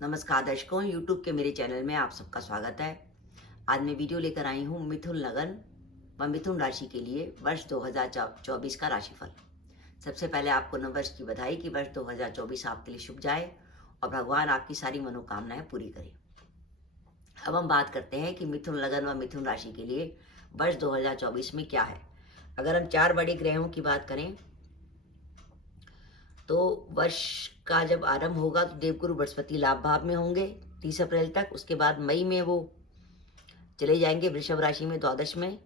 नमस्कार दर्शकों, YouTube के मेरे चैनल में आप सबका स्वागत है। आज मैं वीडियो लेकर आई हूँ मिथुन लगन व मिथुन राशि के लिए वर्ष 2024 का राशिफल। सबसे पहले आपको नववर्ष की बधाई कि वर्ष 2024 आपके लिए शुभ जाए और भगवान आपकी सारी मनोकामनाएं पूरी करे। अब हम बात करते हैं कि मिथुन लगन व मिथुन राशि के लिए वर्ष 2024 में क्या है। अगर हम 4 बड़े ग्रहों की बात करें तो वर्ष का जब आरंभ होगा तो देवगुरु बृहस्पति लाभ भाव में होंगे 30 अप्रैल तक। उसके बाद मई में वो चले जाएंगे वृषभ राशि में द्वादश में,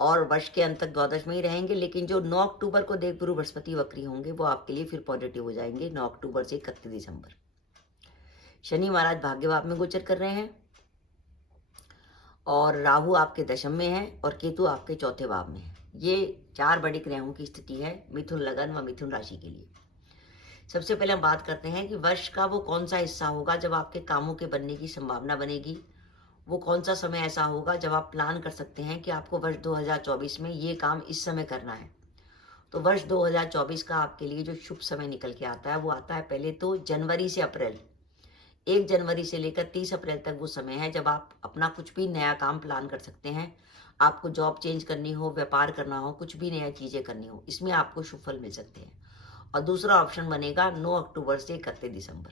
और वर्ष के अंत तक द्वादश में ही रहेंगे। लेकिन जो 9 अक्टूबर को देवगुरु बृहस्पति वक्री होंगे वो आपके लिए फिर पॉजिटिव हो जाएंगे 9 अक्टूबर से 31 दिसंबर। शनि महाराज भाग्य भाव में गोचर कर रहे हैं और राहु आपके दशम में है और केतु आपके चौथे भाव में है। ये 4 बड़े ग्रहों की स्थिति है मिथुन लगन व मिथुन राशि के लिए। सबसे पहले हम बात करते हैं कि वर्ष का वो कौन सा हिस्सा होगा जब आपके कामों के बनने की संभावना बनेगी। वो कौन सा समय ऐसा होगा जब आप प्लान कर सकते हैं कि आपको वर्ष 2024 में ये काम इस समय करना है। तो वर्ष 2024 का आपके लिए जो शुभ समय निकल के आता है वो आता है पहले तो जनवरी से अप्रैल। 1 जनवरी से लेकर 30 अप्रैल तक वो समय है जब आप अपना कुछ भी नया काम प्लान कर सकते हैं। आपको जॉब चेंज करनी हो, व्यापार करना हो, कुछ भी नया चीजें करनी हो, इसमें आपको शुभ फल मिल सकते हैं। और दूसरा ऑप्शन बनेगा 9 अक्टूबर से 31 दिसंबर।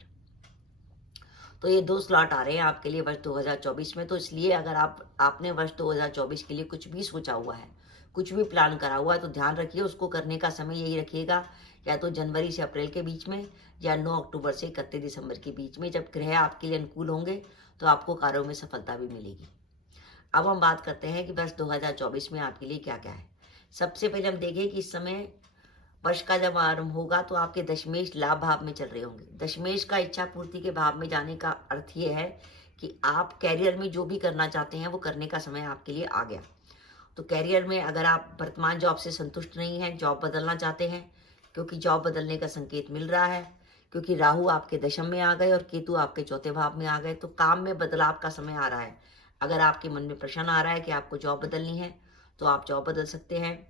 तो ये 2 स्लॉट आ रहे हैं आपके लिए वर्ष 2024 में। तो इसलिए अगर आपने वर्ष 2024 के लिए कुछ भी सोचा हुआ है, कुछ भी प्लान करा हुआ है, तो ध्यान रखिए उसको करने का समय यही रखिएगा, या तो जनवरी से अप्रैल के बीच में या 9 अक्टूबर से 31 दिसंबर के बीच में। जब ग्रह आपके लिए अनुकूल होंगे तो आपको कार्यों में सफलता भी मिलेगी। अब हम बात करते हैं कि वर्ष 2024 में आपके लिए क्या क्या है। सबसे पहले हम देखें कि इस समय वर्ष का जब आरंभ होगा तो आपके दशमेश लाभ भाव में चल रहे होंगे। दशमेश का इच्छा पूर्ति के भाव में जाने का अर्थ ये है कि आप कैरियर में जो भी करना चाहते हैं वो करने का समय आपके लिए आ गया। तो कैरियर में अगर आप वर्तमान जॉब से संतुष्ट नहीं हैं, जॉब बदलना चाहते हैं, क्योंकि जॉब बदलने का संकेत मिल रहा है, क्योंकि राहु आपके दशम में आ गए और केतु आपके चौथे भाव में आ गए, तो काम में बदलाव का समय आ रहा है। अगर आपके मन में प्रश्न आ रहा है कि आपको जॉब बदलनी है तो आप जॉब बदल सकते हैं।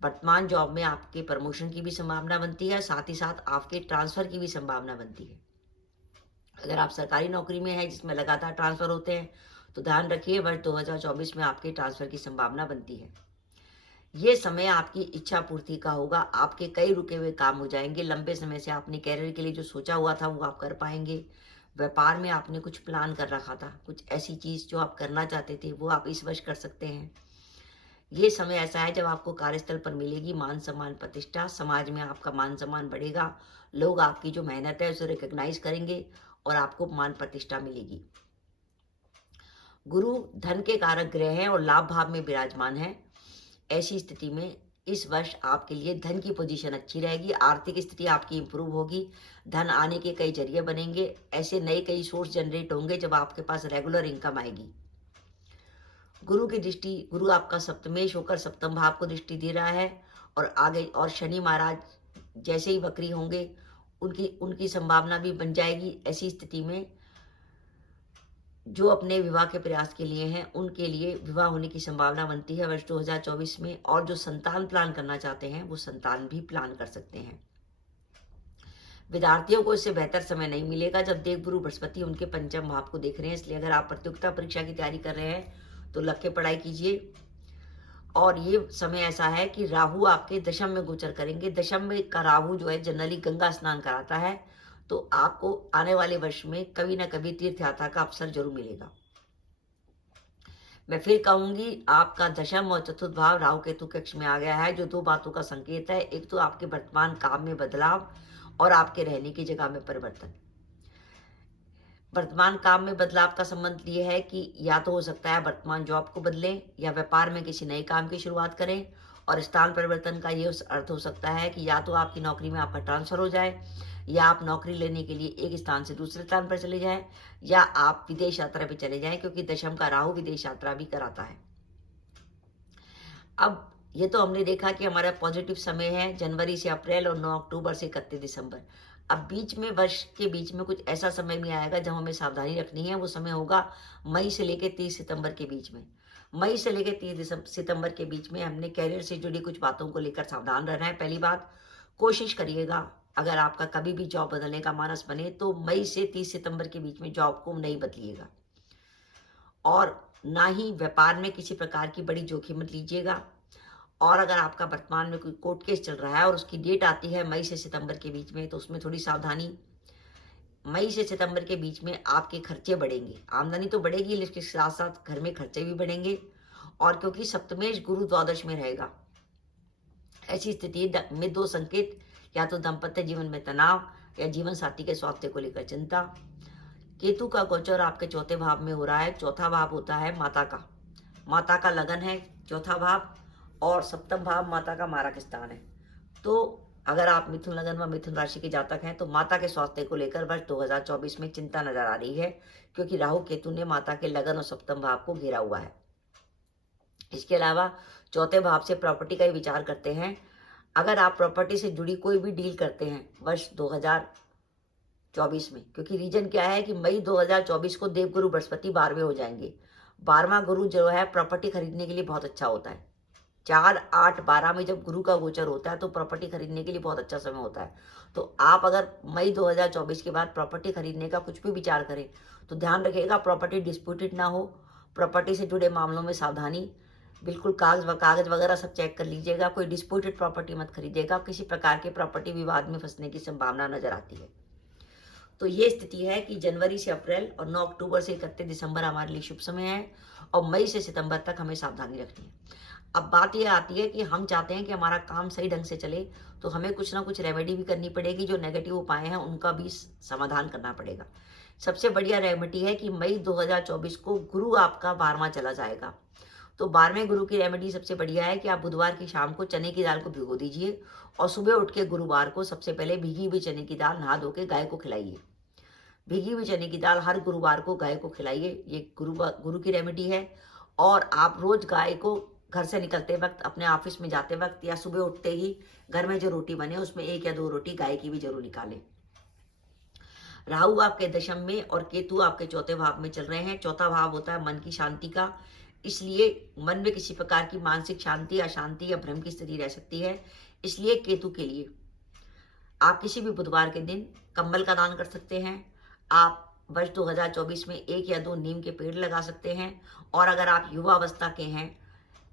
वर्तमान जॉब में आपके प्रमोशन की भी संभावना बनती है, साथ ही साथ आपके ट्रांसफर की भी संभावना बनती है। अगर आप सरकारी नौकरी में हैं जिसमें लगातार ट्रांसफर होते हैं तो ध्यान रखिए वर्ष 2024 में आपके ट्रांसफर की संभावना बनती है। ये समय आपकी इच्छा पूर्ति का होगा, आपके कई रुके हुए काम हो जाएंगे। लंबे समय से आपने कैरियर के लिए जो सोचा हुआ था वो आप कर पाएंगे। व्यापार में आपने कुछ प्लान कर रखा था, कुछ ऐसी चीज जो आप करना चाहते थे वो आप इस वर्ष कर सकते हैं। ये समय ऐसा है जब आपको कार्यस्थल पर मिलेगी मान सम्मान प्रतिष्ठा, समाज में आपका मान सम्मान बढ़ेगा, लोग आपकी जो मेहनत है उसे रिकॉग्नाइज करेंगे और आपको मान प्रतिष्ठा मिलेगी। गुरु धन के कारक ग्रह हैं और लाभ भाव में विराजमान है। ऐसी स्थिति में इस वर्ष आपके लिए धन की पोजीशन अच्छी रहेगी, आर्थिक स्थिति आपकी इंप्रूव होगी, धन आने के कई जरिए बनेंगे, ऐसे नए कई सोर्स जनरेट होंगे जब आपके पास रेगुलर इनकम आएगी। गुरु की दृष्टि, गुरु आपका सप्तमेश होकर सप्तम भाव को दृष्टि दे रहा है और आगे, और शनि महाराज जैसे ही वक्री होंगे उनकी उनकी संभावना भी बन जाएगी। ऐसी स्थिति में जो अपने विवाह के प्रयास के लिए हैं उनके लिए विवाह होने की संभावना बनती है वर्ष 2024 में, और जो संतान प्लान करना चाहते हैं वो संतान भी प्लान कर सकते हैं। विद्यार्थियों को इससे बेहतर समय नहीं मिलेगा जब देवगुरु बृहस्पति उनके पंचम भाव को देख रहे हैं। इसलिए अगर आप प्रतियोगिता परीक्षा की तैयारी कर रहे हैं तो लग के पढ़ाई कीजिए। और ये समय ऐसा है कि राहु आपके दशम में गोचर करेंगे। दशम में का राहु जो है जनरली गंगा स्नान कराता है, तो आपको आने वाले वर्ष में कभी ना कभी तीर्थ यात्रा का अवसर जरूर मिलेगा। मैं फिर कहूंगी, आपका दशम और चतुर्थ भाव राहु केतु कक्ष में आ गया है, जो 2 बातों का संकेत है। एक तो आपके वर्तमान काम में बदलाव और आपके रहने की जगह में परिवर्तन। वर्तमान काम में बदलाव का संबंध ये है कि या तो हो सकता है वर्तमान जॉब को बदलें या व्यापार में किसी नए काम की शुरुआत करें, और स्थान परिवर्तन का ये अर्थ हो सकता है कि या तो आपकी नौकरी में आपका ट्रांसफर हो जाए, या आप नौकरी लेने के लिए एक स्थान से दूसरे स्थान पर चले जाएं, या आप विदेश यात्रा पे चले जाएं, क्योंकि दशम का राहु विदेश यात्रा भी कराता है। अब ये तो हमने देखा कि हमारा पॉजिटिव समय है जनवरी से अप्रैल और 9 अक्टूबर से 31 दिसंबर। अब बीच में, वर्ष के बीच में कुछ ऐसा समय भी आएगा जब हमें सावधानी रखनी है। वो समय होगा मई से लेकर 30 सितंबर के बीच में। मई से लेकर 30 सितंबर के बीच में हमने कैरियर से जुड़ी कुछ बातों को लेकर सावधान रहना है। पहली बात, कोशिश करिएगा अगर आपका कभी भी जॉब बदलने का मानस बने तो मई से 30 सितंबर के बीच में जॉब को नहीं बदलिएगा। और ना ही व्यापार में किसी प्रकार की बड़ी जोखिम मत लीजिएगा। और अगर आपका वर्तमान में कोई कोर्ट केस चल रहा है और उसकी डेट आती है मई से सितंबर के बीच में, तो उसमें थोड़ी सावधानी। मई से सितंबर के बीच में आपके खर्चे बढ़ेंगे। आमदनी तो बढ़ेगी लेकिन इसके साथ साथ घर में खर्चे भी बढ़ेंगे। और क्योंकि सप्तमेश गुरु द्वादश में रहेगा, ऐसी स्थिति में दो संकेत, या तो दाम्पत्य जीवन में तनाव या जीवन साथी के स्वास्थ्य को लेकर चिंता। केतु का गोचर आपके चौथे भाव में हो रहा है। चौथा भाव होता है माता का लगन है चौथा भाव, और सप्तम भाव माता का मारक स्थान है। तो अगर आप मिथुन लगन व मिथुन राशि के जातक हैं तो माता के स्वास्थ्य को लेकर वर्ष 2024 में चिंता नजर आ रही है, क्योंकि राहु केतु ने माता के लगन और सप्तम भाव को घेरा हुआ है। इसके अलावा चौथे भाव से प्रॉपर्टी का ही विचार करते हैं। अगर आप प्रॉपर्टी से जुड़ी कोई भी डील करते हैं वर्ष 2024 में, क्योंकि रीजन क्या है कि मई 2024 को देवगुरु बृहस्पति 12वें हो जाएंगे। 12वां गुरु जो है प्रॉपर्टी खरीदने के लिए बहुत अच्छा होता है। 4, 8, 12 में जब गुरु का गोचर होता है तो प्रॉपर्टी खरीदने के लिए बहुत अच्छा समय होता है। तो आप अगर मई 2024 के बाद प्रॉपर्टी खरीदने का कुछ भी विचार करें तो ध्यान रखिएगा प्रॉपर्टी डिस्प्यूटेड ना हो। प्रॉपर्टी से जुड़े मामलों में सावधानी, बिल्कुल कागज वगैरह सब चेक कर लीजिएगा। कोई डिस्प्यूटेड प्रॉपर्टी मत खरीदिएगा। किसी प्रकार के प्रॉपर्टी विवाद में फंसने की संभावना नजर आती है। तो ये स्थिति है कि जनवरी से अप्रैल और 9 अक्टूबर से 31 दिसंबर हमारे लिए शुभ समय है, और मई से सितंबर तक हमें सावधानी रखनी है। अब बात यह आती है कि हम चाहते हैं कि हमारा काम सही ढंग से चले, तो हमें कुछ ना कुछ रेमेडी भी करनी पड़ेगी। जो नेगेटिव उपाय हैं उनका भी समाधान करना पड़ेगा। सबसे बढ़िया रेमेडी है कि मई 2024 को गुरु आपका 12वां चला जाएगा। तो 12वें गुरु की रेमेडी सबसे बढ़िया है कि आप बुधवार की शाम को चने की दाल को भिगो दीजिए, और सुबह उठ के गुरुवार को सबसे पहले भीगी हुई चने की दाल नहा धो के गाय को खिलाइए। भीगी हुई चने की दाल हर गुरुवार को गाय को खिलाइए। ये गुरु की रेमेडी है। और आप रोज गाय को घर से निकलते वक्त, अपने ऑफिस में जाते वक्त, या सुबह उठते ही घर में जो रोटी बने उसमें 1 या 2 रोटी गाय की भी जरूर निकालें। राहु आपके दशम में और केतु आपके चौथे भाव में चल रहे हैं। चौथा भाव होता है मन की शांति का, इसलिए मन में किसी प्रकार की मानसिक शांति, अशांति या भ्रम की स्थिति रह सकती है। इसलिए केतु के लिए आप किसी भी बुधवार के दिन कंबल का दान कर सकते हैं। आप वर्ष 2024 में 1 या 2 नीम के पेड़ लगा सकते हैं। और अगर आप युवा अवस्था के हैं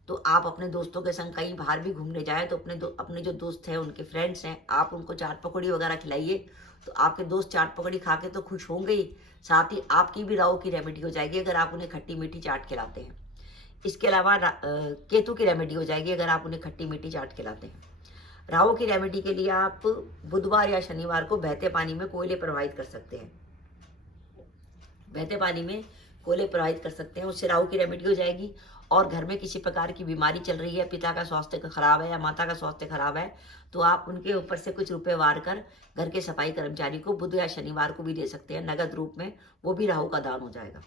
तो आप अपने दोस्तों के संग कहीं बाहर भी घूमने जाए तो अपने जो दोस्त हैं, उनके फ्रेंड्स हैं, आप उनको चाट पकौड़ी वगैरह खिलाइए। तो आपके दोस्त चाट पकौड़ी खा के तो खुश होंगे ही, साथ ही आपकी भी राहु की रेमेडी हो जाएगी अगर आप उन्हें खट्टी मीठी चाट खिलाते हैं। इसके अलावा केतु की रेमेडी हो जाएगी अगर आप उन्हें खट्टी मीठी चाट खिलाते हैं। राहु की रेमेडी के लिए आप बुधवार या शनिवार को बहते पानी में कोयले प्रवाहित कर सकते हैं। बहते पानी में कोयले प्रवाहित कर सकते हैं, उससे राहु की रेमेडी हो जाएगी। और घर में किसी प्रकार की बीमारी चल रही है, पिता का स्वास्थ्य खराब है या माता का स्वास्थ्य खराब है, तो आप उनके ऊपर से कुछ रुपए वार कर घर के सफाई कर्मचारी को बुध या शनिवार को भी दे सकते हैं नगद रूप में। वो भी राहु का दान हो जाएगा।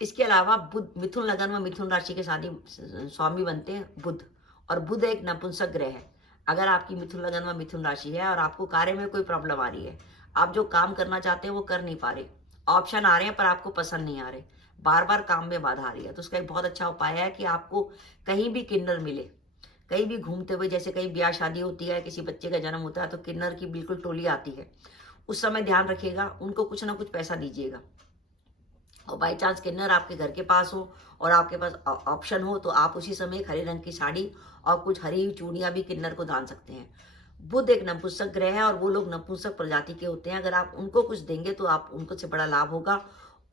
इसके अलावा बुध मिथुन लगन व मिथुन राशि के स्वामी बनते हैं बुध, और बुध एक नपुंसक ग्रह है। अगर आपकी मिथुन लगन व मिथुन राशि है और आपको कार्य में कोई प्रॉब्लम आ रही है, आप जो काम करना चाहते हैं वो कर नहीं पा रहे, ऑप्शन आ रहे हैं पर आपको पसंद नहीं आ रहे, बार बार काम में बाधा आ रही है, तो उसका एक बहुत अच्छा उपाय है कि आपको कहीं भी किन्नर मिले, कहीं भी घूमते हुए, जैसे कहीं ब्याह शादी होती है, किसी बच्चे का जन्म होता है तो किन्नर की बिल्कुल टोली आती है, उस समय ध्यान रखिएगा उनको कुछ ना कुछ पैसा दीजिएगा। और बाई चांस किन्नर आपके घर के पास हो और आपके पास ऑप्शन हो तो आप उसी समय हरे रंग की साड़ी और कुछ हरी चूड़ियां भी किन्नर को दान सकते हैं। बुध एक नपुंसक ग्रह है और वो लोग नपुंसक प्रजाति के होते हैं। अगर आप उनको कुछ देंगे तो आप उनको से बड़ा लाभ होगा।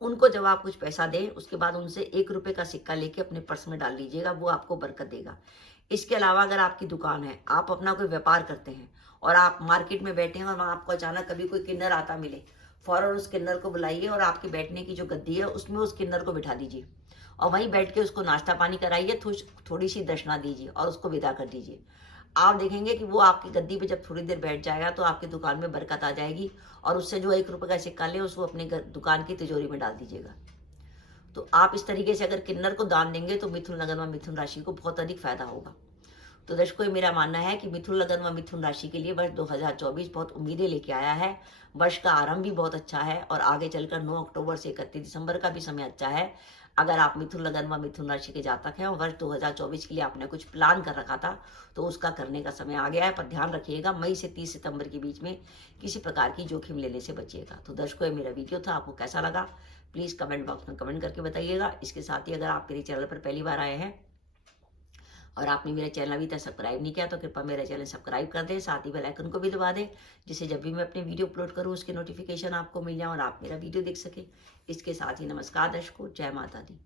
उनको जब आप कुछ पैसा दें उसके बाद उनसे 1 रुपए का सिक्का लेके अपने पर्स में डाल लीजिएगा, वो आपको बरकत देगा। इसके अलावा अगर आपकी दुकान है, आप अपना कोई व्यापार करते हैं और आप मार्केट में बैठे हैं और वहां आपको अचानक कभी कोई किन्नर आता मिले, फौरन उस किन्नर को बुलाइए और आपकी बैठने की जो गद्दी है उसमें उस किन्नर को बिठा दीजिए और वहीं बैठ के उसको नाश्ता पानी कराइए, थोड़ी सी दक्षिणा दीजिए और उसको विदा कर दीजिए। आप देखेंगे कि वो आपकी गद्दी पे जब थोड़ी देर बैठ जाएगा तो आपकी दुकान में बरकत आ जाएगी और उससे जो 1 रुपए का सिक्का ले उसको अपने दुकान की तिजोरी में डाल दीजिएगा। तो आप इस तरीके से अगर किन्नर को दान देंगे तो मिथुन लगन व मिथुन राशि को बहुत अधिक फायदा होगा। तो दर्शकों, मेरा मानना है कि मिथुन लगन व मिथुन राशि के लिए वर्ष 2024 बहुत उम्मीदें लेके आया है। वर्ष का आरंभ भी बहुत अच्छा है और आगे चलकर 9 अक्टूबर से 31 दिसंबर का भी समय अच्छा है। अगर आप मिथुन लगन व मिथुन राशि के जातक हैं और वर्ष 2024 के लिए आपने कुछ प्लान कर रखा था तो उसका करने का समय आ गया है, पर ध्यान रखिएगा मई से 30 सितंबर के बीच में किसी प्रकार की जोखिम लेने से बचिएगा। तो दर्शकों, ये मेरा वीडियो था, आपको कैसा लगा प्लीज़ कमेंट बॉक्स में कमेंट करके बताइएगा। इसके साथ ही अगर आप मेरे चैनल पर पहली बार आए हैं और आपने मेरा चैनल अभी तक सब्सक्राइब नहीं किया तो कृपया मेरा चैनल सब्सक्राइब कर दें, साथ ही बेल आइकन को भी दबा दें, जिससे जब भी मैं अपने वीडियो अपलोड करूं उसके नोटिफिकेशन आपको मिल जाए और आप मेरा वीडियो देख सकें। इसके साथ ही नमस्कार दर्शकों, जय माता दी।